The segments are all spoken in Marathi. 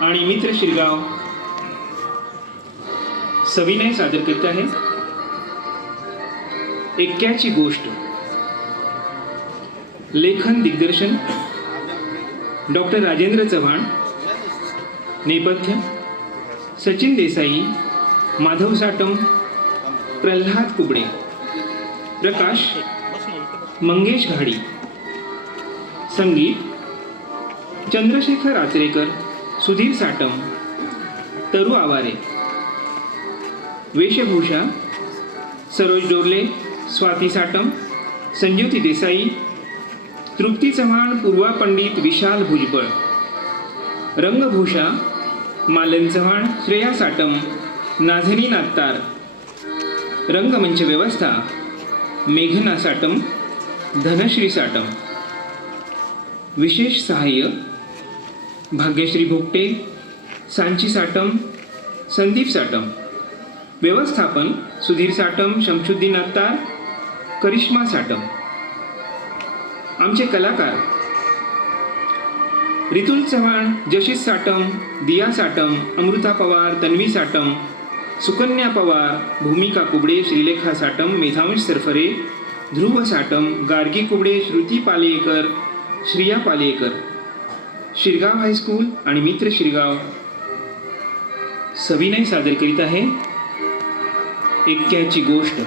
आणि मित्र शिरगाव सविनय सादर करीत आहे एक्क्याची गोष्ट. लेखन दिग्दर्शन डॉक्टर राजेंद्र चव्हाण. नेपथ्य सचिन देसाई, माधव साटम, प्रल्हाद कुबडे. प्रकाश मंगेश घाडी. संगीत चंद्रशेखर आचरेकर, सुधीर साटम, तरु आवारे. वेशभूषा सरोज डोरले, स्वाती साटम, संज्योती देसाई, तृप्ती चव्हाण, पूर्वा पंडित, विशाल भुजबळ. रंगभूषा मालन चव्हाण, श्रेया साटम, नाझनी नात्तार. रंगमंच व्यवस्था मेघना साटम, धनश्री साटम. विशेष सहाय्य भाग्यश्री भोगटे, सांची साटम, संदीप साटम. व्यवस्थापन सुधीर साटम, शमशुद्दीन अत्तार, करिश्मा साटम. आमचे कलाकार रितुल चव्हाण, जशीस साटम, दिया साटम, अमृता पवार, तन्वी साटम, सुकन्या पवार, भूमिका कुबडे, श्रीलेखा साटम, मेधांश सरफरे, ध्रुव साटम, गार्गी कुबडे, श्रुती पालेकर, श्रिया पालेकर. शिरगाव हायस्कूल आणि मित्र शिरगाव सविनय सादर करीत आहे एक्क्याची गोष्ट.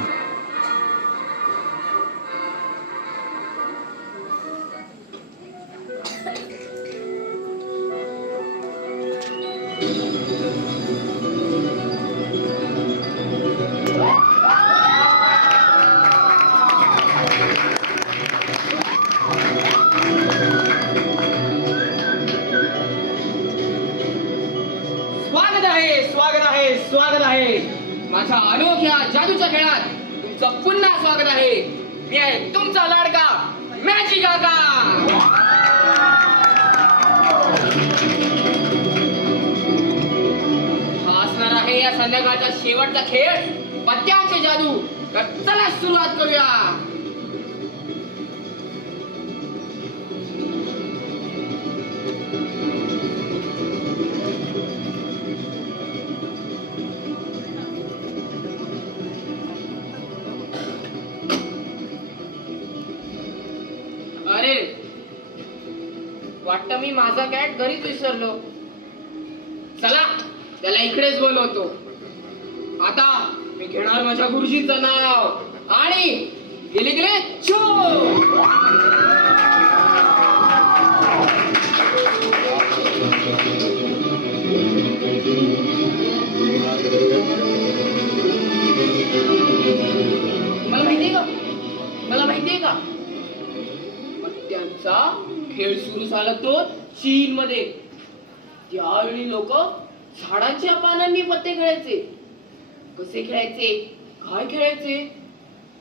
स्वागत आहे माझ्या अनोख्या जादूच्या खेळात. तुमचं पुन्हा स्वागत आहे. मी आहे तुमचा लाडका मॅजिक काका. हा असणार आहे या संध्याकाळचा शेवटचा खेळ, पत्त्यांचे जादू. तर चला सुरुवात करूया. अरे वाटतं मी माझा कॅट घरीच विसरलो. चला त्याला इकडेच बोलवतो. आता मी घेणार माझ्या गुरुजींचं नाव आणि गेले गेले छो. मला माहितीये का त्यांचा खेळ सुरू झाला तो चीन मध्ये. त्यावेळी लोक झाडांच्या पानांनी पत्ते खेळायचे. कसे खेळायचे, काय खेळायचे,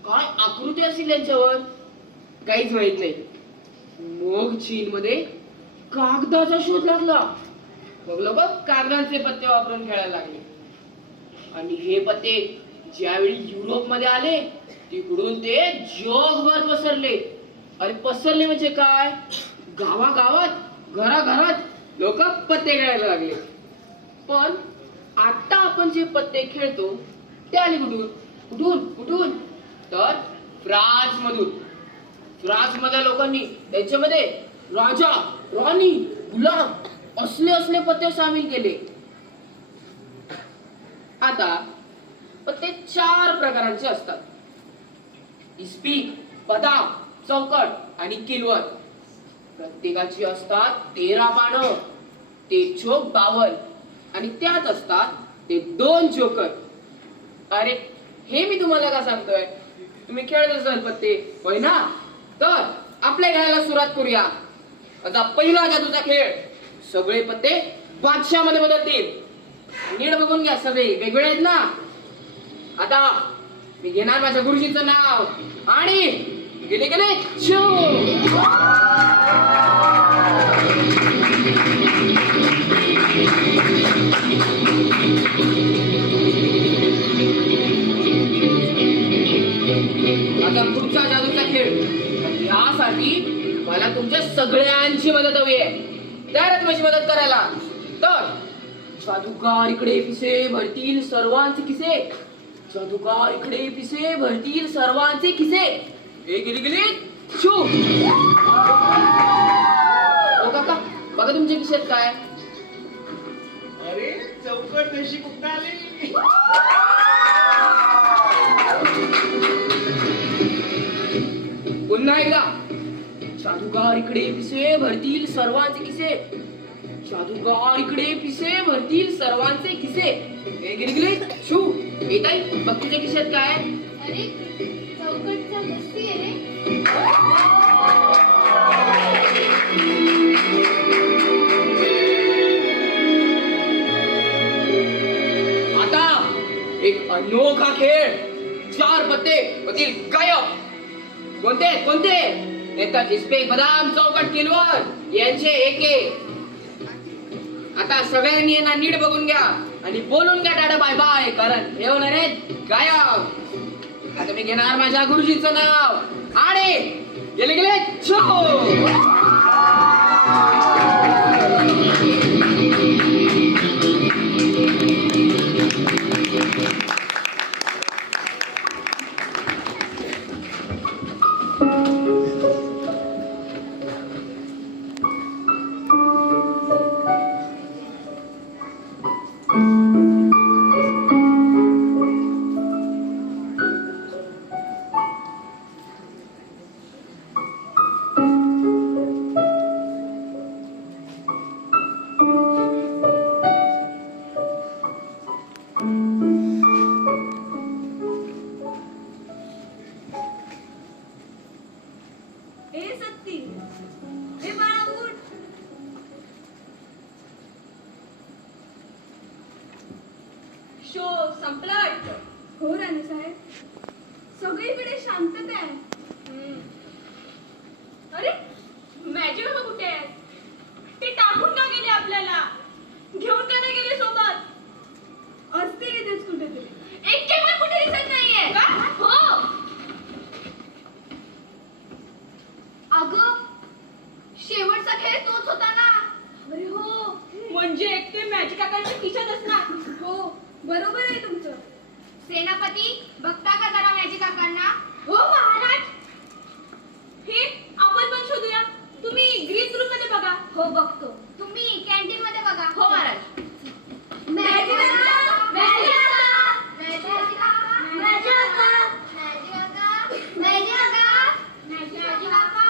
काय आकृती असेल त्यांच्यावर काहीच माहित नाही. मग चीन मध्ये कागदाचा शोध लागला. मग लोक कागदांचे पत्ते वापरून खेळायला लागले. आणि हे पत्ते ज्यावेळी युरोप मध्ये आले तिकडून ते जगभर पसरले. अरे पसरले म्हणजे काय, गावागावात घराघरात लोक पत्ते खेळायला लागले. पण आता आपण जे पत्ते खेळतो ते आले कुठून कुठून कुठून तर फ्रान्स मधून. फ्रान्स मधल्या लोकांनी त्यांच्यामध्ये राजा, राणी, गुलाम असले पत्ते सामील केले. आता पत्ते 4 प्रकारांचे असतात. इस्पीक, बदाम, चौकट आणि किलवत. प्रत्येकाची असतात 13 पानं, ते चोक 52 आणि त्यात असतात ते 2 जोकर. अरे हे मी तुम्हाला का सांगतोय, तुम्ही खेळत असाल पत्ते होय ना. तर आपल्या खेळाला सुरुवात करूया. आता पहिला जादूचा खेळ. सगळे पत्ते बादशाह मध्ये बदलतील. नीट बघून घ्या, सगळे वेगवेगळे आहेत ना. आता मी घेणार माझ्या गुरुजींचं नाव आणि गेले गेले छो. आता पुढचा जादूचा खेळ. यासाठी मला तुमच्या सगळ्यांची मदत हवी आहे. तयार आहेत माझी मदत करायला. तर जादूगार इकडे पिसे भरतील सर्वांचे किसे, जादूगार इकडे पिसे भरतील सर्वांचे किसे. ए गेली गेली शू. ओ काका बघा तुमच्या खिशात काय. अरे चौकट कशी कुठं आली? पुन्हा एकदा जादूगार इकडे पिसे भरतील सर्वांचे किसे, जादूगार इकडे पिसे भरतील सर्वांचे किसे. ए गेली गेली शू. येताई बघ तुझ्या खिशात काय. अरे चौकटचा लस्सी आहे रे. आता एक अनोखा खेळ. 4 पत्ते होतील गायब. कोणते कोणते. येतात इस्पे बदाम चौकट किलवर यांचे एके. आता सगळ्यांनी यांना नीट बघून घ्या आणि बोलून घ्या टाटा बाय बाय, कारण हे होणार आहेत गायब. आता मी घेणार माझ्या गुरुजीचं नाव आणि गेले गेले छो. ए सत्ती, ए बाळा उठ. शो संपला वाटतं. हो राणी साहेब, सगळीकडे शांतता आहे. अरे मॅजिक बाबा कुठे आहेत? ते टाकून का गेले आपल्याला? घेऊन का नाही गेले सोबत? असतील इथेच कुठेतरी. एक पण कुठे दिसत नाहीये का? हो अगं, शेवटचा खेळ तोच होता ना. अरे हो, म्हणजे एकटे मॅजिक काकांच्या खिशात असणार. हो बरोबर आहे तुमचं. सेनापती बघता का जरा मॅजिक काकांना? हो महाराज. हे आपण पण शोधूया. तुम्ही ग्रीन रूम मध्ये बघा. हो बघतो. तुम्ही कॅन्टीन मध्ये बघा. हो महाराज. मॅजिक काका, मॅजिक काका, मॅजिक काका, मॅजिक काका, मॅजिक काका, मॅजिक काका,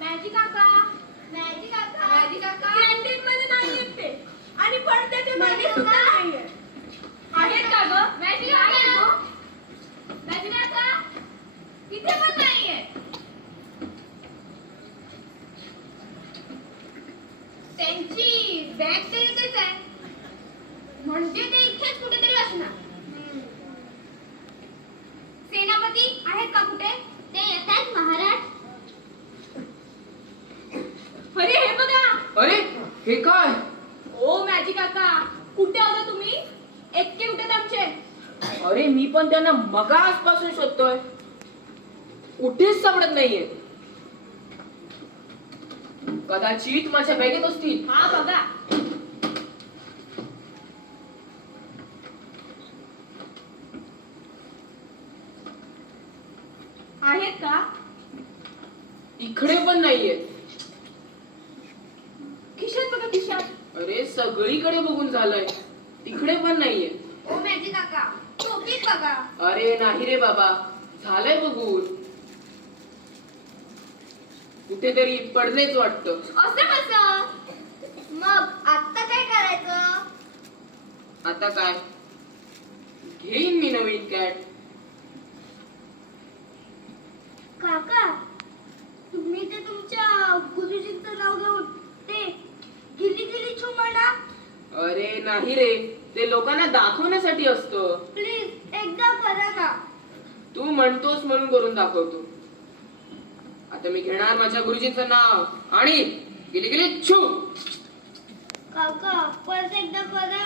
मॅजिक काका, मॅजिक काका, मॅजिक काका, मॅजिक काका. कॅन्टीन मध्ये नाही आहेत ते आणि पडद्याच्या मागे सुद्धा नाहीये. आहेत का ग मॅजिक काका? मॅजिक काका इथे पण नाहीये. त्यांची बॅग तर इथेच आहे, म्हणजे ते इथेच कुठेतरी असणार. सेनापती आहेत का कुठे? ते येत आहेत महाराज. अरे हे बघा. अरे हे काय. ओ मॅजिक काका, कुठे होता तुम्ही? एकटे कुठे आमचे? अरे मी पण त्यांना मगासपासून शोधतोय, कुठेच सापडत नाहीये. कदाचित माझ्या बॅगेत असतील. हा बघा. आहेत का? इकडे पण नाहीये. खिशात बघा खिशात. अरे सगळीकडे बघून झालंय, तिकडे पण नाहीये. ओ मॅजिक काका, टोपीत बघा. अरे नाही रे बाबा, झालंय बघून. कुठेतरी पडलेच वाटतं. असं कसं? मग आता काय करायचं? आता काय, घेईन मी नवीन कॅट. काका, तुम्ही ते तुमच्या गुरुजींचं नाव घेऊन ते गिली गिली छू म्हणा. अरे नाही रे, ते लोकांना दाखवण्यासाठी असतं. प्लीज एकदा करा ना. तू म्हणतोस म्हणून करून दाखवतो. आता मी घेणार माझ्या गुरुजींचं नाव आणि गेली गेली छू. काका परत एकदा करा.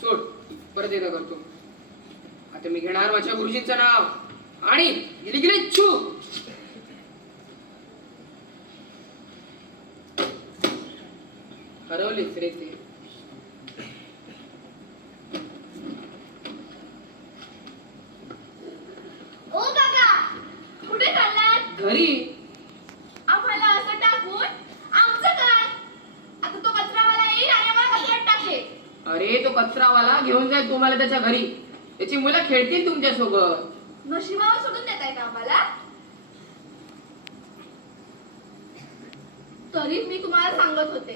सोड, परत एकदा करतो. आता मी घेणार माझ्या गुरुजींचं नाव आणि गेली गेली छू. हरवलेच रे ते. ओ काका, कुठे चाललात? घरी. आम्हाला असं टाकून आमचं काय? आता तो कचरावाला येईल आणि आम्हाला कचऱ्यात टाकेल. अरे तो कचरावाला घेऊन जाईल तुम्हाला त्याच्या घरी. त्याची मुलं खेळतील तुमच्या सोबत. नशिबावर सोडून देताय का आम्हाला? तरी मी तुम्हाला सांगत होते,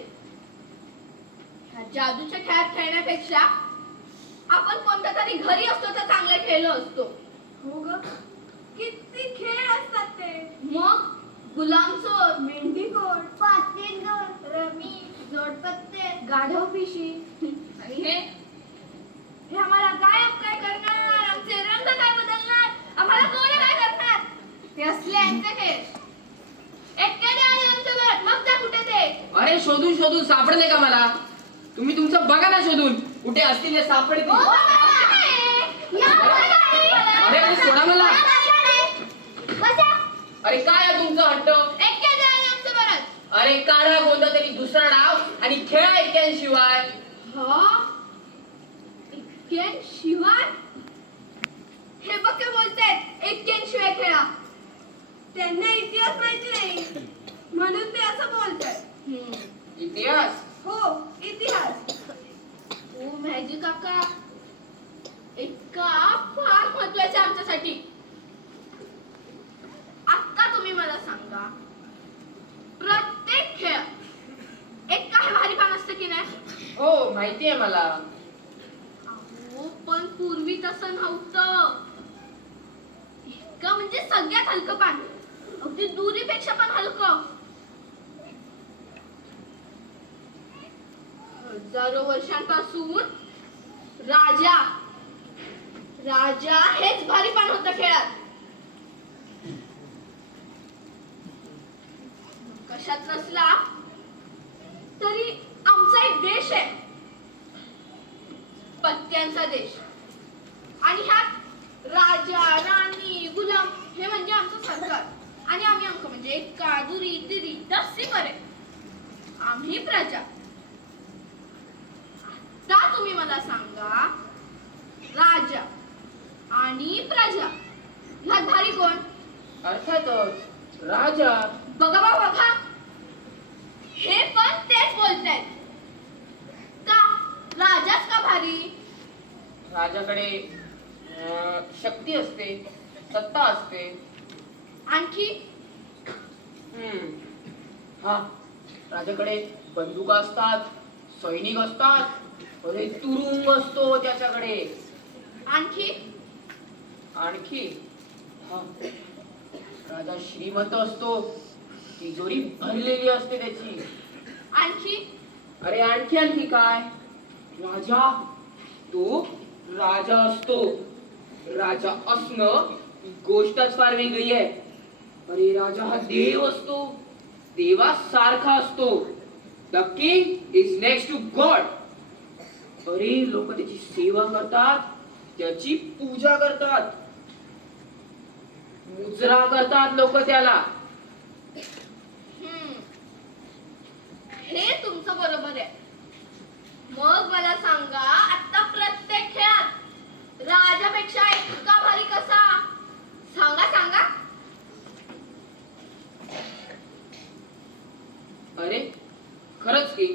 ह्या जादूच्या खेळात खेळण्यापेक्षा आपण कोणत्या तरी घरी असतो तर चांगले खेळलो असतो. हो ग, किती खेळ असतात ते. मग गुलामचोर, मेंढीकोट, पाकीटचोर, रमी, जोडपत्ते, गाढव पिशी. आणि हे आम्हाला काय करणार? आमचे रंग काय बदलणार? आम्हाला कोण काय करणार? ते असले यांचे खेळ. एकट्याने आले आमच्या घरात, मग त्या कुठे ते? अरे शोधून शोधून सापडले का मला? तुम्ही तुमचं बघा ना शोधून. कुठे असतील ते सापडतील. ओ बाबा! या अरे बाबा! सोडा मला. बसा. अरे काय आहे तुमचं हट्ट? एकट्याने आले आमच्या घरात. अरे काढा कोणता तरी दुसरा डाव आणि खेळा ऐक्यांशिवाय. हा? एक्क्यांशिवाय? हे बघ बोलतायत एक्क्यांशिवाय खेळा. त्यांना इतिहास माहिती नाही म्हणून ते असं बोलतायत. इतिहास? हो, इतिहास. ओ मॅजी काका, इतका फार महत्वाचा आमच्यासाठी. आता तुम्ही मला सांगा, प्रत्येक खेळ एक काय भारी पान असतं की नाही? हो माहिती आहे मला. अहो पण पूर्वी तसं नव्हतं. इतकं म्हणजे सगळ्यात हलकं पान, अगदी दुरीपेक्षा पण हलकं. हजारो वर्षांपासून राजा हेच भारी पान होतं खेळात. कशात नसला तरी आमचा एक देश आहे, पत्त्यांचा देश. आणि ह्यात राजा, राणी, गुलाम हे म्हणजे आमचं सरकार. आणि आम्ही अंक म्हणजे एक्का, दुरी, तिरी, दस्सी बरे. आम्ही प्रजा. आता तुम्ही मला सांगा, राजा आणि प्रजा ह्यात भारी कोण? अर्थातच राजा. बघा बघा, हे पण तेच बोलतायत. का राजाच का भारी? राजाकडे शक्ती असते, सत्ता असते. आणखी? हा, राजाकडे बंदुका असतात, सैनिक असतात, अरे तुरुंग असतो त्याच्याकडे. आणखी? आणखी हा, राजा श्रीमंत असतो, तिजोरी भरलेली असते त्याची. आणखी? अरे आणखी काय? राजा तो राजा असतो. राजा असणं ही गोष्टच फार वेगळी आहे. अरे राजा हा देव असतो, देवासारखा असतो. The king is next to God. अरे लोक त्याची सेवा करतात, त्याची पूजा करतात, मुजरा करतात लोक त्याला. हे तुमचं बरोबर आहे. मग मला सांगा, आता प्रत्येक खेळात राजापेक्षा इतका भारी कसा? सांगा सांगा. अरे खरंच की.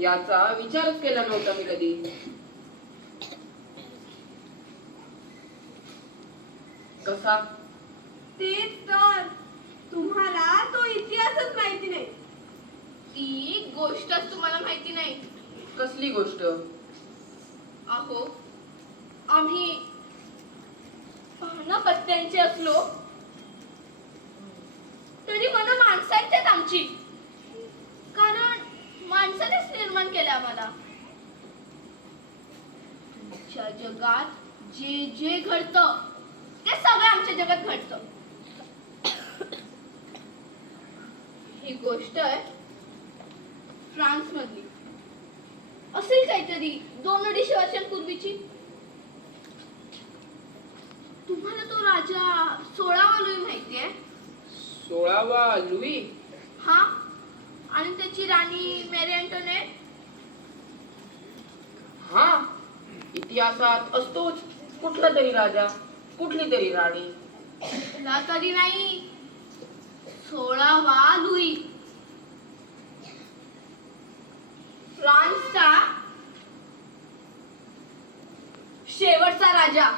याचा विचारच केला नव्हता मी कधी. कसा? तेच तर, तुम्हाला तो इतिहासच माहिती नाही. ती गोष्टच तुम्हाला माहिती नाही. कसली गोष्ट? अहो, आम्ही पाहणं पत्त्यांचे असलो तरी मन माणसांचीच आमची. कारण माणसानेच निर्माण केलं आम्हाला. आमच्या जगात जे जे घडतं ते सगळं आमच्या जगात घडतं. ही गोष्ट आहे फ्रान्स मधली, असेल काहीतरी 200-250 वर्षांपूर्वीची. तुम्हाला तो राजा 16वा लुई माहितीये? 16वा लुई. हा, आणि त्याची राणी मेरी अँटोनेट. हा, इतिहासात असतोच कुठला तरी राजा, कुठली तरी राणी. तुला तरी नाही, 16वा लुई. फ्रान्सचा शेवटचा राजा.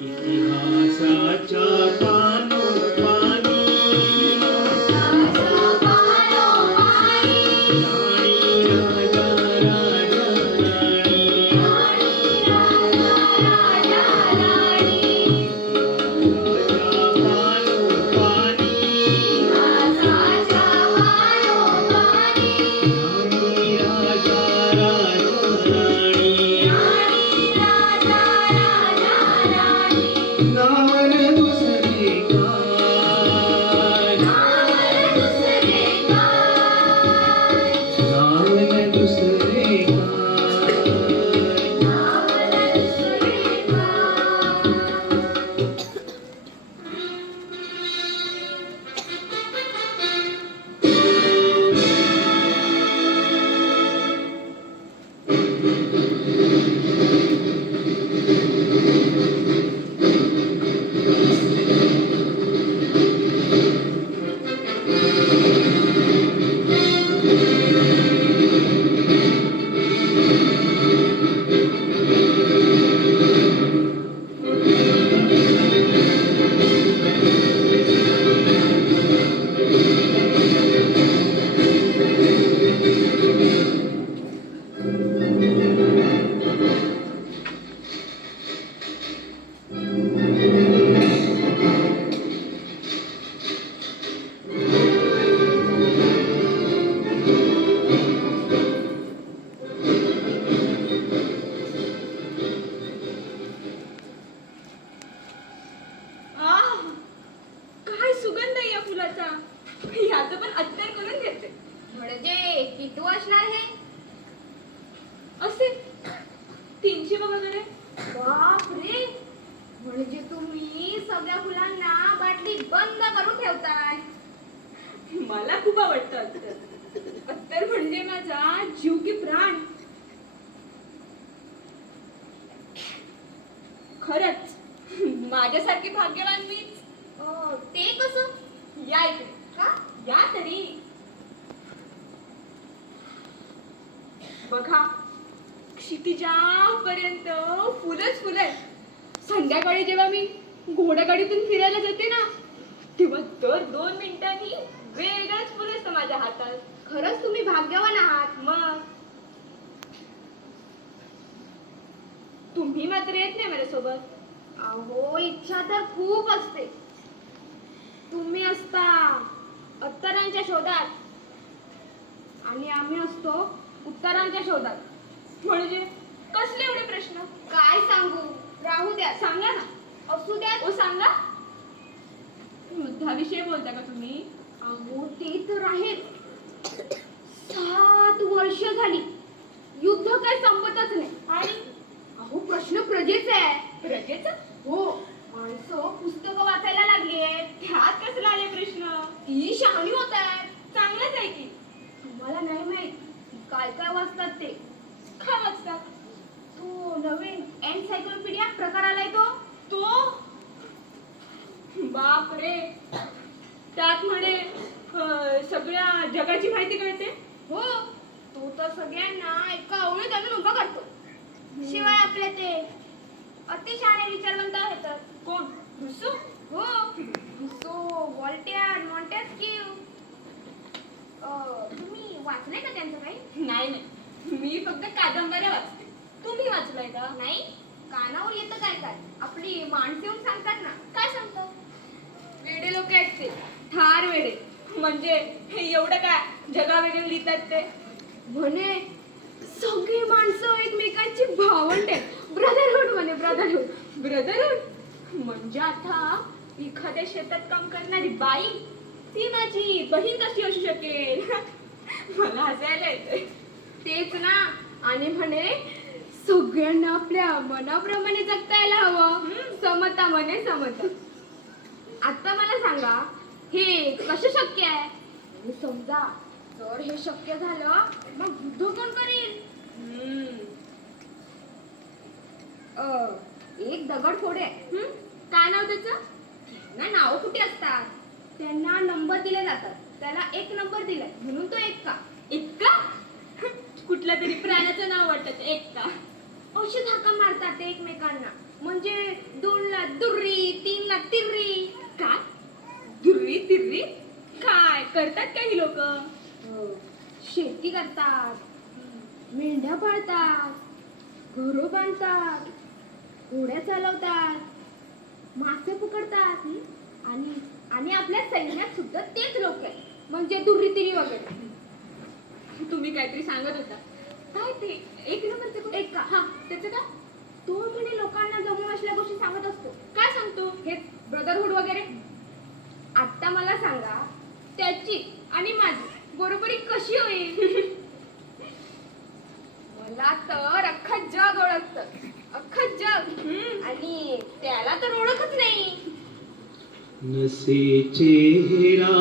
इतिहासाच्या पानोपानी राणी राजा राजा राणी इतिहासाच्या पानोपानी राणी राजा राजा राणी नावन दुसरे काय नावन दुसरे काय आह, काय सुगंध आहे या फुलाचा. याचं पण अत्तर करून घेते. म्हणजे किती असणार हे? असे 300 वगैरे. बापरे, म्हणजे तुम्ही सगळ्या फुलांना बाटलीत बंद करून ठेवताय. मला खूप आवडतं अत्तर. अत्तर म्हणजे माझा जीव की प्राण. खरंच माझ्यासारखी भाग्यवान मीच. ते कसं? या इकडे. का? या तरी. बघा, क्षितिजापर्यंत फुलच फुलं आहेत. संध्याकाळी जेव्हा मी घोडागाडीतून फिरायला जाते ना, तेव्हा दर 2 मिनिटांनी वेगळंच फुल असतं माझ्या हातात. खरंच तुम्ही भाग्यवान आहात. मग तुम्ही मात्र येत नाही माझ्यासोबत. अहो, इच्छा तर खूप असते. तुम्ही असता अत्तरांच्या शोधात आणि आम्ही असतो उत्तरांच्या शोधात. म्हणजे कसले एवढे प्रश्न? काय सांगू? राहू द्या. सांगा ना. असू द्या. ओ सांगा. युद्धाविषयी बोलता का तुम्ही? अहो, ते तर आहेत. 7 वर्ष झाली युद्ध काय संपतच नाही. आणि अहो, प्रश्न प्रजेचा आहे. प्रजेचा? हो. माणसं पुस्तकं वाचायला लागली आहेत. त्यात कसला आले प्रश्न? ती शहाणी होत आहेत. चांगलंच आहे की. तुम्हाला नाही माहित काय काय वाचतात ते. काय वाचतात? तो नवीन एनसायक्लोपीडिया प्रकार आलाय तो. बापरे, त्यात म्हणे सगळ्या जगाची माहिती कळते. हो, तो तर सगळ्यांना एका ओळीत आणून उभा करतो. शिवाय आपले ते अतिशहाणे विचारवंत आहेत. कोण? रुसो. हो, रुसो, व्हॉल्टेअर, मॉन्टेस्क्यू. तुम्ही वाचलंय का त्यांचं काही? नाही, मी फक्त कादंबऱ्या वाचते. तुम्ही वाचलंय का? नाही. कानावर येतं काय काय. आपली माणसं येऊन सांगतात ना. काय सांगतात? वेडे लोक आहेत ते, फार वेडे. म्हणजे एवढं काय जगावेगळे लिहितात ते. म्हणे सगळी माणसं एकमेकांची भावंड आहेत. ब्रदरहुड म्हणे. ब्रदरहुड म्हणजे आता एखाद्या शेतात काम करणारी बाई ती माझी बहीण कशी असू शकेल? मला हसायला येते. तेच ना. आणि म्हणे सगळ्यांना आपल्या मनाप्रमाणे जगता यायला हवं. समता म्हणे समता. आता मला सांगा हे कसं शक्य आहे? आणि समजा जर हे शक्य झालं मग युद्ध कोण करील? एक दगडफोडे आहे. काय नाव त्याचं? ना नाव कुठे असतात? त्यांना नंबर दिले जातात. त्याला एक नंबर दिलाय म्हणून तो एक्का. एक्का? कुठल्या तरी प्राण्याचं नाव वाटत एक्का. अशी धाका मारतात ते एकमेकांना. म्हणजे 2ला दुर्री, 3ला तिर्री. काय? दुर्री तिर्री? काय करतात काय ही लोक? शेती करतात, मेंढ्या पाळतात, घरं बांधतात, घोड्या चालवतात, मासे पकडतात आणि आणि आपल्या सैन्यात सुद्धा तेच लोक आहेत. म्हणजे दुर्री तिरी वगैरे. तुम्ही काहीतरी सांगत होता. काय ते एक नंबरचे एक का? हा त्याचं का? तो म्हणे लोकांना जमून असल्या गोष्टी सांगत असतो. काय सांगतो? हे ब्रदरहुड वगैरे. आता मला सांगा त्याची आणि माझी बरोबरी कशी होईल? मला तर अख्खं जग ओळखतं. अख्खं जग. आणि त्याला तर ओळखच नाही. नसे चेहरा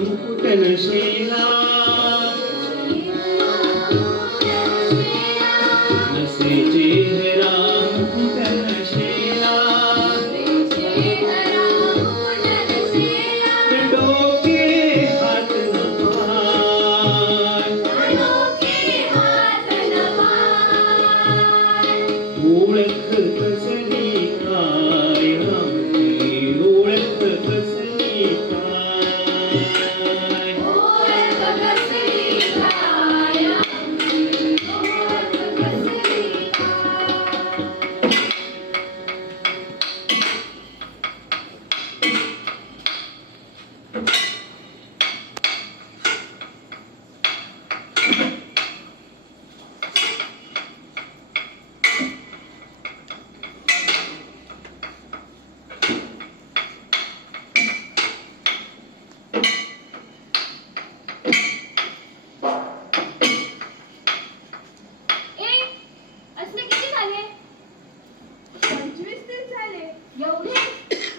मुकुट नशेला, नसे चेहरा मुकुट नशेला, डोके हात न पाय, ओळख कसली काय आमची, ओळख कसली काय. असले किती झाले? 25 तर झाले. एवढे?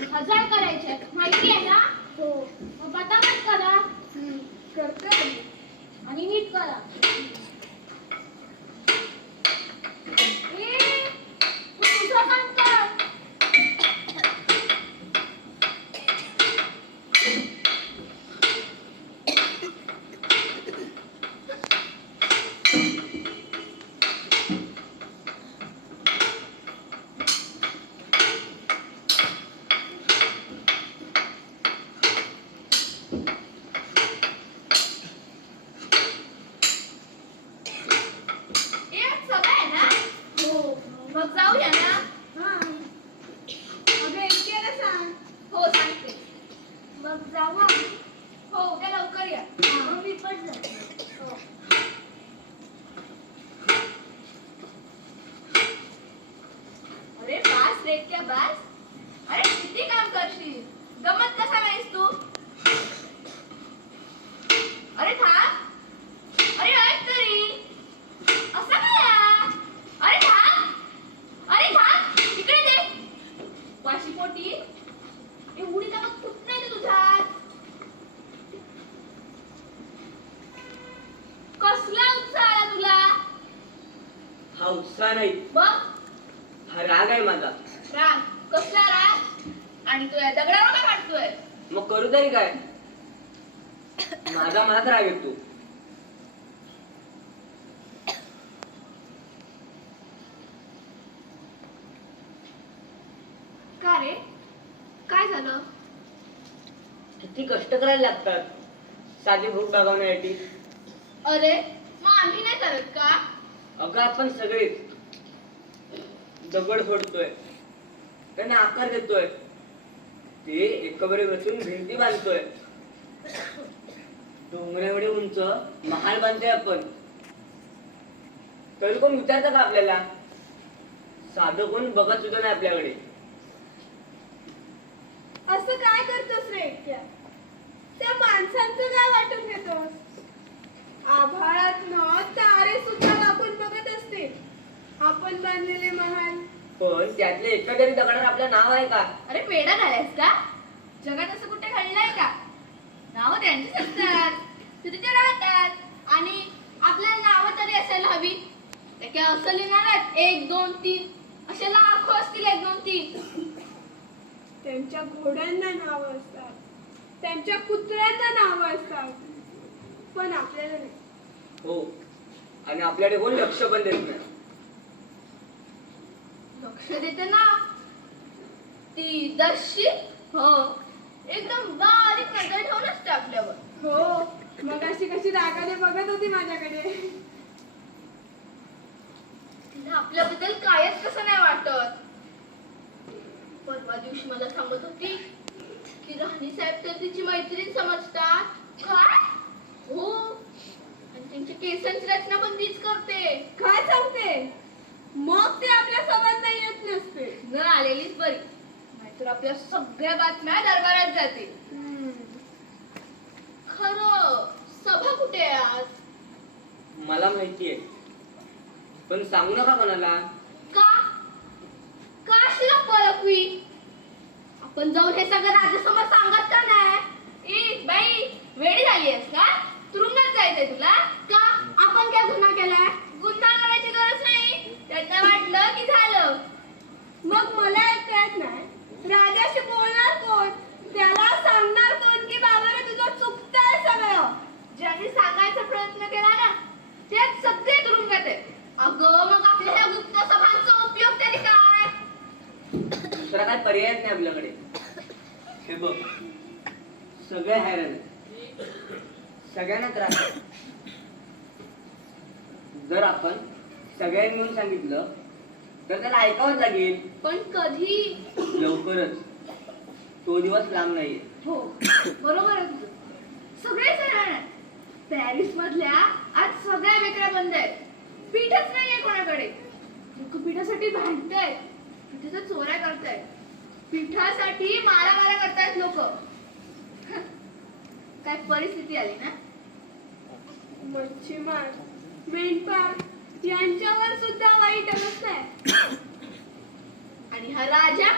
1000 करायचे माहिती आहे ना? हो. मग पटापट करा. करते आणि नीट करा. तू तुझं काम कर. सगळं आहे ना? हो. मग जाऊया ना? अगं एकट्याला सांग. हो सांगते. मग जाऊ आम्ही? हो उद्या लवकर या. मग मी पण जाते. हो. अरे बास रे क्या बास. अरे किती काम करशील. गमत कसा नाहीस तू? अरे थांब. अरे ऐक तरी. असं काय? अरे थांब. अरे थांब. इकडे दे. वाशीपोटी एवढी का फुट नाही ते तुझ्यात. कसला उत्साह आला तुला? हा उत्साह नाही, बघ हा राग आहे माझा. राग. कसला राग? आणि तू या दगडावर का काढतोय? मग करू तरी काय? माझा मनात राग येतो. का रे? काय झालं? किती कष्ट करायला लागतात साधी भूक भागवण्यासाठी. अरे मग आम्ही नाही करत का? अगं आपण सगळेच दगड फोडतोय, त्यांना आकार देतोय, ते एकबरे बसून भिंती बांधतोय, डोंगराएवढे उंच महाल बांधतोय आपण. तरी कोण विचारतं का आपल्याला? साधं कोण बघत सुद्धा नाही आपल्याकडे. असं काय करतोस रे एकट्या? त्या माणसांचं काय वाटून घेतोस? आभाळात तारे सुद्धा वाकून बघत असते. आपण बांधलेले महाल. पण त्यातल्या एका तरी दगडावर आपलं नाव आहे का? अरे वेडा झालायस का? जगात असं कुठे घडलंय का? नावं त्यांचीच असतात, ते तिथे राहतात आणि आपल्याला नावं तरी असायला हवी. ते काय असं लिहिणार आहेत 1 2 3 असे लाखो असतील 1 2 3. त्यांच्या घोड्यांना नावं असतात, त्यांच्या कुत्र्यांना नावं असतात, पण आपल्याला नाही. हो, आणि आपल्याकडे कोण लक्ष पण देत नाही. लक्ष देते ना ती दशी. हो, एकदम बारीक नजर ठेवून असते आपल्यावर. हो, मग अशी कशी रागाने बघत होती माझ्याकडे. तिला आपल्याबद्दल कायच कसं नाही वाटत. परवा दिवशी मला सांगत होती की राणी साहेब तर तिची मैत्रीण समजतात. काय? हो, आणि त्यांच्या केसांची रचना पण तीच करते. काय सांगते? मग ते आपल्या सोबत नाही येत नसते. न आलेलीच बरी, नाहीतर आपल्या सगळ्या बातम्या दरबारात जाते. खरं सभा कुठे आहे आज? मला माहितीये, पण सांगू नका कोणाला. का? का शिला पळकवी? आपण जाऊन हे सगळं राजसमोर सांगत का नाही? ई बाई, वेडी झाली आहेस का? तुरुंगात जायचंय तुला? का? आपण काय गुन्हा केलाय? गुन्हा करायची गरज नाही. त्यांना वाटलं की झालं. मग मला ऐकता येत नाही. राजाशी बोलणार कोण? त्याला सांगणार कोण की बाबा रे तुझं चुकतंय सगळं? ज्यांनी सांगायचा प्रयत्न केला ना, तेच सगळे तुरुंगात आहेत. अगं मग आपल्या ह्या गुप्त सभांचा उपयोग तरी काय? दुसरा काय पर्यायच नाही आपल्याकडे. हे बघ, सगळे हैराण आहेत. सगळ्यांना त्रास आहे. जर आपण सगळ्यांनी मिळून सांगितलं तर त्याला ऐकावंच लागेल. पण कधी? लवकरच. तो दिवस लांब नाहीये. हो, बरोबर आहे तुझं. सगळेच हैराण आहेत. पॅरिस मधल्या आज सगळ्या बेकऱ्या बंद आहेत. पीठच नाहीये कोणाकडे. लोक पीठासाठी भांडतायत, पिठाच्या चोऱ्या करतायत, पिठासाठी मारामारा करतायत लोक. काय परिस्थिती आली ना. मच्छीमार, मेंढपाळ यांच्यावर सुद्धा वाईट अवस्था. आणि हा राजा,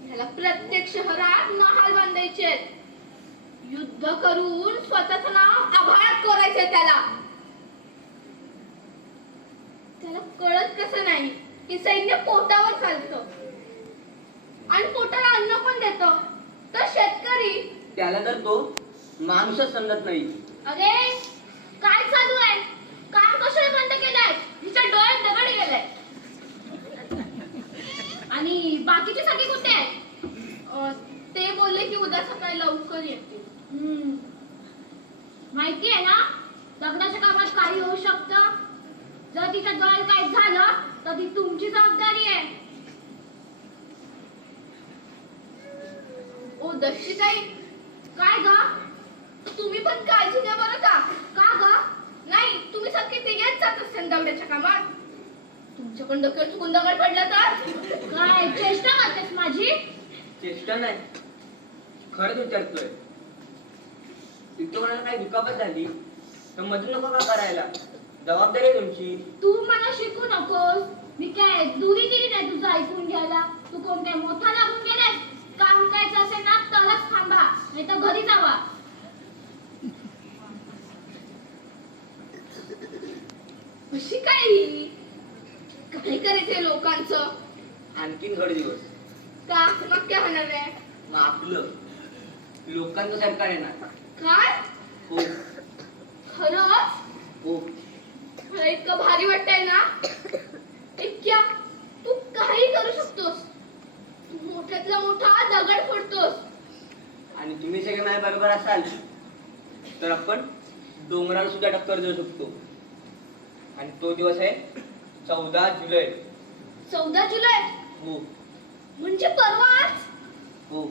ह्याला प्रत्येक शहरात महाल बांधायचे आहेत. युद्ध करून स्वतःचं नाव आभाळात कोरायचंय त्याला. त्याला कळत कसं नाही की सैन्य पोटावर चालतं आणि पोटाला अन्न पण देतं. तर शेतकरी, त्याला तर तो माणूसच समजत नाही. अरे काय चालू आहे? काम कशाला बंद केलंय? तिच्या डोळ्यात दगड गेलाय. आणि बाकीचे सगळे कुठे आहेत? ते बोलले की उद्या सकाळी लवकर येतील. माहिती आहे ना, लग्नाच्या कामात काही होऊ शकतं. जर तिच्या डोळ्यात काही झालं तर ती तुमची जबाबदारी आहे. ओ दक्षिताई, काय ग? तुम्ही पण काळजी घ्या बरं का. का ग? नाही, तुम्ही सगळे तिघेच जात असेल दगडाच्या कामात. तुमच्याकडून डोक्यावर चुकून दगड पडला तर काय चेष्टा करतेस माझी? चेष्टा नाही, खरंच विचारतोय. तिथं कोणाला काही दुखापत झाली तर मदत नको का करायला? जबाबदारी आहे तुमची. तू मला शिकू नकोस. मी काय दुरी दिली नाही तुझं ऐकून घ्यायला. तू कोण काय मोठा लागून गेलास? काम करायचं असेल ना तरच थांबा, नाही तर घरी जावा. अशी काय काय करायचंय लोकांचं? आणखीन थोडे दिवस. का मग काय होणार आहे? मग आपलं लोकांचं सरकार येणार. काय? हो खरंच? हो. मला इतकं भारी वाटतंय ना. इतक्या तू काही करू शकतोस. तू मोठ्यातला मोठा दगड फोडतोस. आणि तुम्ही सगळे माझ्या बरोबर असाल तर आपण डोंगराला सुद्धा टक्कर देऊ शकतो. आणि तो दिवस आहे 14 जुलै. 14 जुलै? हो म्हणजे परवाच? हो.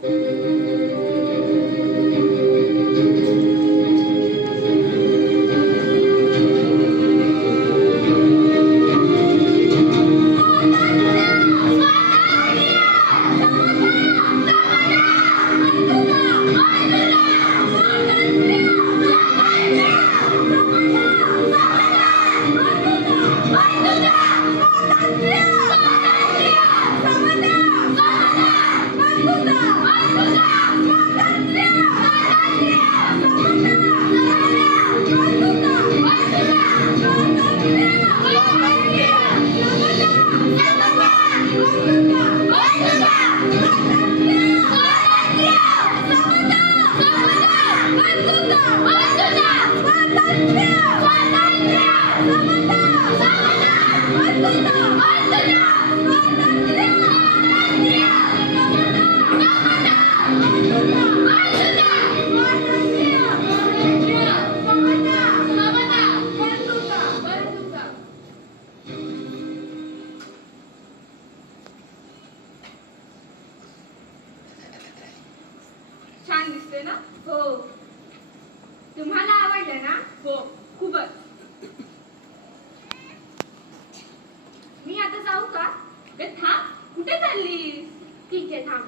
स्वातंत्र्य! ना? हो. तुम्हाला आवडलं ना? हो, खूपच. मी आता जाऊ का? अगं थांब, कुठे चाललीस? ठीक आहे, थांब.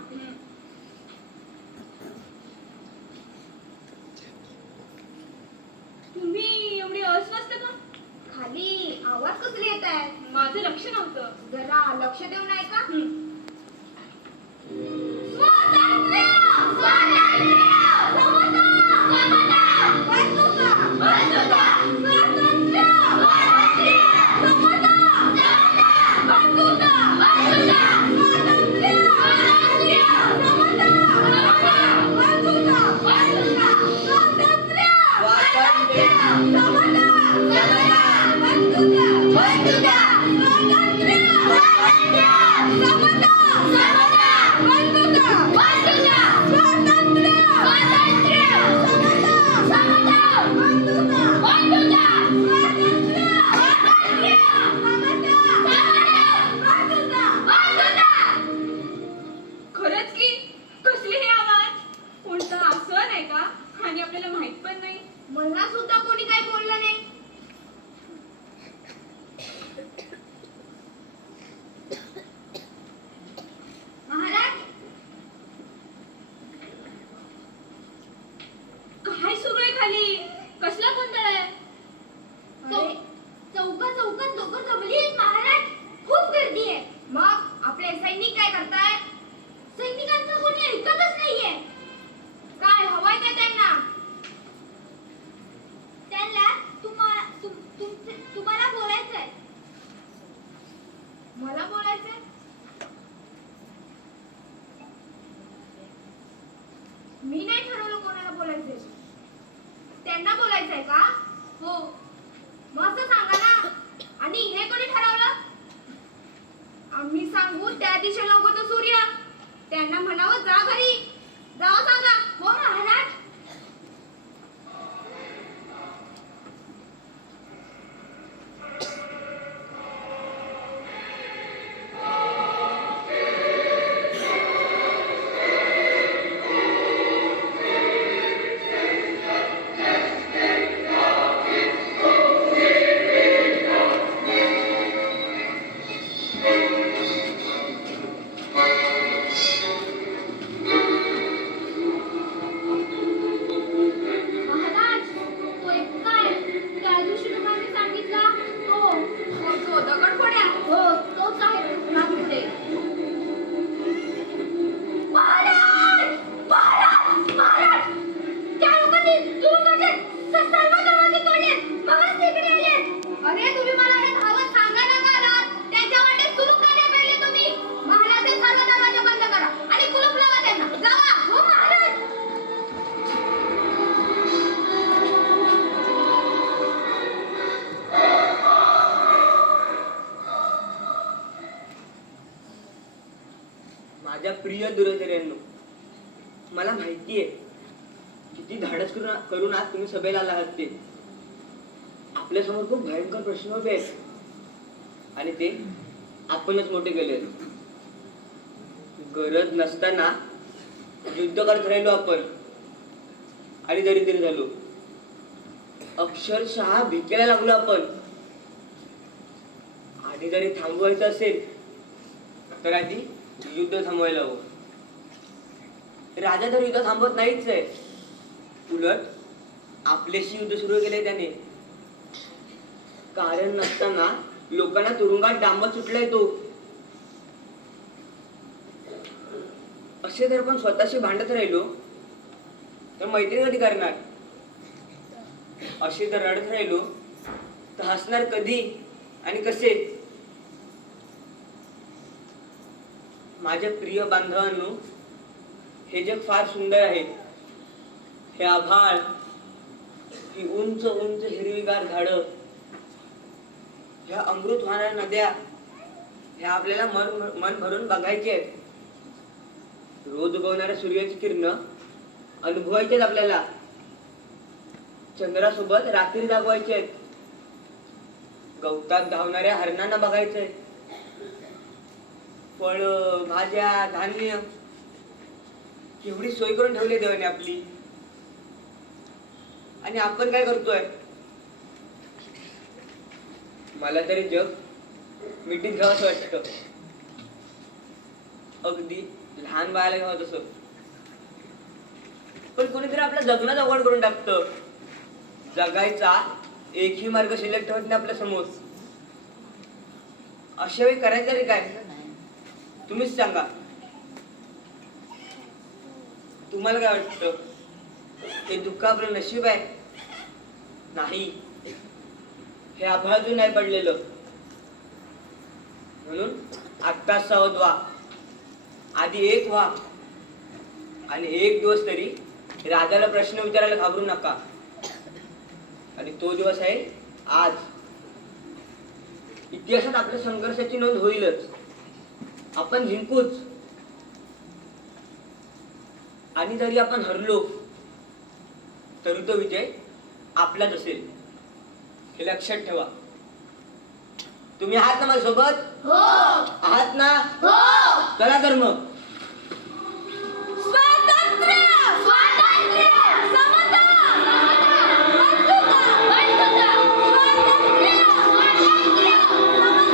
तुम्ही एवढी अस्वस्थ का? खाली आवाज कसले येत आहेत? माझं लक्ष नव्हतं. जरा लक्ष देऊन ऐका. हं. स्वातंत्र्य! स्वातंत्र्य! समता! समता! बंधुता! बंधुता! स्वातंत्र्य! स्वातंत्र्य! समता! समता! बंधुता! बंधुता! स्वातंत्र्य! स्वातंत्र्य! समता! समता! बंधुता! बंधुता! स्वातंत्र्य! स्वातंत्र्य! समता! समता! बंधुता! बंधुता! स्वातंत्र्य! स्वातंत्र्य! समता! समता! बंधुता! बंधुता! स्वातंत्र्य! स्वातंत्र्य! समता! समता! बंधुता! बंधुता! स्वातंत्र्य! स्वातंत्र्य! समता! समता! बंधुता! बंधुता! खरंच की कसले हे आवाज? कोणतं आसन आहे का? आणि आपल्याला माहित पण नाही. मला सुद्धा कोणी काही बोललं नाही. महाराज, काय सुरू आहे खाली? कसला गोंधळ आहे? अरे, चौकात लोक जमली आहेत महाराज. खूप गर्दी आहे. मग आपले सैनिक काय करतायत? सैनिकांचं कोणी ऐकतच नाहीये. काय हवंय काय त्यांना? त्यांना तुम्हाला बोलायचंय. मला बोलायचंय? मी नाही ठरवलं कोणाला बोलायचंय. त्यांना बोलायचंय का? हो. मग असं सांगा ना. आणि हे कोणी ठरवलं? आम्ही सांगू त्या दिशेला उगवतो सूर्य. त्यांना म्हणावं जा घरी. जावं सांगा. हो महाराज. महाराज, तो एक काय त्या दिवशी तुम्हाला मी सांगितला तो दगडफोड्या. हो, तोच आहे नागपुरे. महाराज! महाराज! महाराज! त्या लोकांनी तुरुंगाचे सर्व दरवाजे तोडलेत. मगच तिकडे आलेत. अरे, तुम्ही मला हे धावत सांगा ना महाराज. त्यांच्या वाटेत सुरुंग का नाही पेरले तुम्ही? महाराज, हे सर्व दरवाजे बंद करा आणि कुलूप लावा त्यांना. जावा. हो महाराज. माझ्या प्रिय दुर्योधनांनो, मला माहिती आहे किती धाडस करून आज तुम्ही सभेला आला आहात ते. आपल्यासमोर खूप भयंकर प्रश्न उभे आहेत आणि ते आपणच मोठे केले. गरज नसताना युद्ध करत राहिलो आपण आणि दरिद्री झालो. अक्षरशः भिकेला लागलो आपण. आणि जरी थांबवायचं असेल तर आधी युद्ध थांबवायला हवं. राजा तर युद्ध थांबवत नाहीच आहे. उलट आपल्याशी युद्ध सुरू केले त्याने. कारण नसताना लोकांना तुरुंगात डांबत सुटलाय तो. असे जर आपण स्वतःशी भांडत राहिलो तर मैत्री कधी करणार? असे जर रडत राहिलो तर हसणार कधी आणि कसे? माझ्या प्रिय बांधवांनो, हे जग फार सुंदर आहे. हे आभाळ, ही उंच उंच हिरवीगार झाडं, ह्या अमृत वाहणाऱ्या नद्या, ह्या आपल्याला मन भरून बघायचे आहेत. रोज उगवणाऱ्या सूर्याची किरण अनुभवायचे आहेत आपल्याला. चंद्रासोबत रात्री जागवायचे आहेत. गवतात धावणाऱ्या हरणांना बघायचंय. फळ, भाज्या, धान्य, एवढी सोय करून ठेवली देवाने आपली. आणि आपण काय करतोय? मला तरी जग मिठीत घ्यावंसं वाटतं, अगदी लहान बाळाला घ्यावं तसं. पण कोणीतरी आपलं जगणं अवघड करून टाकतं. जगायचा एकही मार्ग शिल्लक ठेवत नाही आपल्या समोर. अशा वेळी करायचं तरी काय? तुम्हीच सांगा. तुम्हाला काय वाटतं? हे दुःख आपलं नशीब आहे? नाही, हे आभाळातून नाही पडलेलं. म्हणून आत्ताच सावध व्हा. आधी एक व्हा आणि एक दिवस तरी राजाला प्रश्न विचारायला घाबरू नका. आणि तो दिवस आहे आज. इतिहासात आपल्या संघर्षाची नोंद होईलच. आपण जिंकूच. आणि जरी आपण हरलो तरी तो विजय आपलाच असेल, हे लक्षात ठेवा. तुम्ही आहात ना माझ्यासोबत? हो आहात ना? हो चला तर मग. स्वातंत्र्य स्वातंत्र्य समता बंधुता बंधुता स्वातंत्र्य स्वातंत्र्य समता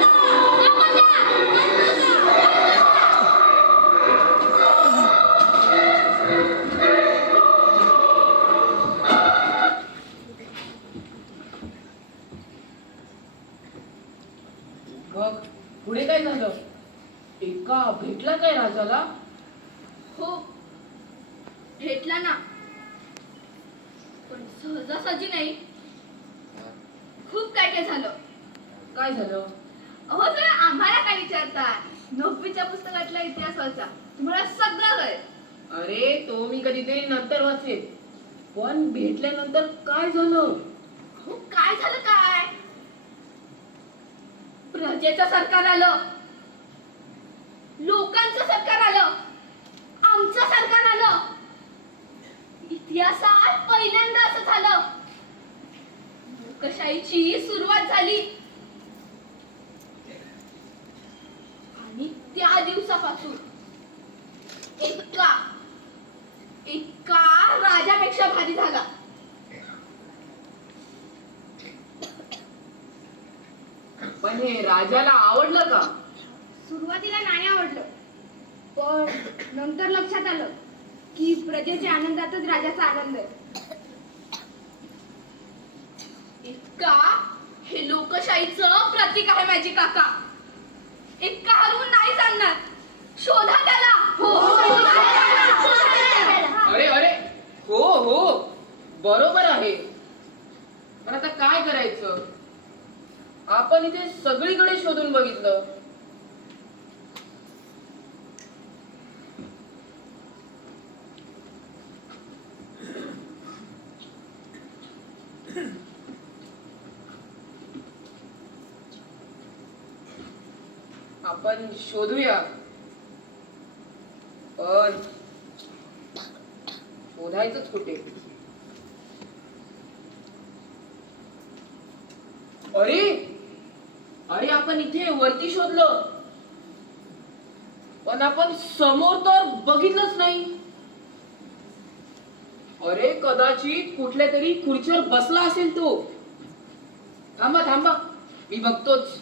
मग पुढे काय झालं? एका भेटला काय राजाला? हो भेटला ना, पण सहजासहजी नाही. खूप काय काय झालं. काय झालं? अहो तुम्ही आम्हाला काय विचारता? नववीच्या पुस्तकातला इतिहास वाचा, तुम्हाला सगळं कळेल. अरे तो मी कधीतरी नंतर वाचेन, पण भेटल्यानंतर काय झालं? अहो काय झालं काय? प्रजेचं सरकार आलं, लोकांचं सरकार आलं, आमचं सरकार आलं. इतिहासात पहिल्यांदा असं झालं. लोकशाहीची सुरुवात झाली आणि त्या दिवसापासून एका राजापेक्षा भारी झाला. पण हे राजाला आवडलं का? सुरुवातीला नाही आवडलं, पण नंतर लक्षात आलं की प्रजेच्या आनंदातच राजाचा आनंद आहे. इतका हे लोकशाहीचं प्रतीक आहे माझी काका. इतका हरवून नाही चालणार. शोधा त्याला. हो अरे अरे हो हो बरोबर आहे. पण आता काय करायचं? आपण इथे सगळीकडे शोधून बघितलं. आपण शोधूया, पण शोधायचंच कुठे? अरे अरे आपण इथे वरती शोधलं, पण आपण समोर तर बघितलंच नाही. अरे कदाचित कुठल्या तरी खुर्चीवर बसला असेल तो. थांबा थांबा, मी बघतोच.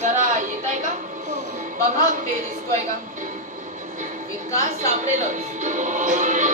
जरा येत आहे का? बघा कुठे दिसतोय का? इतका सापडेलच.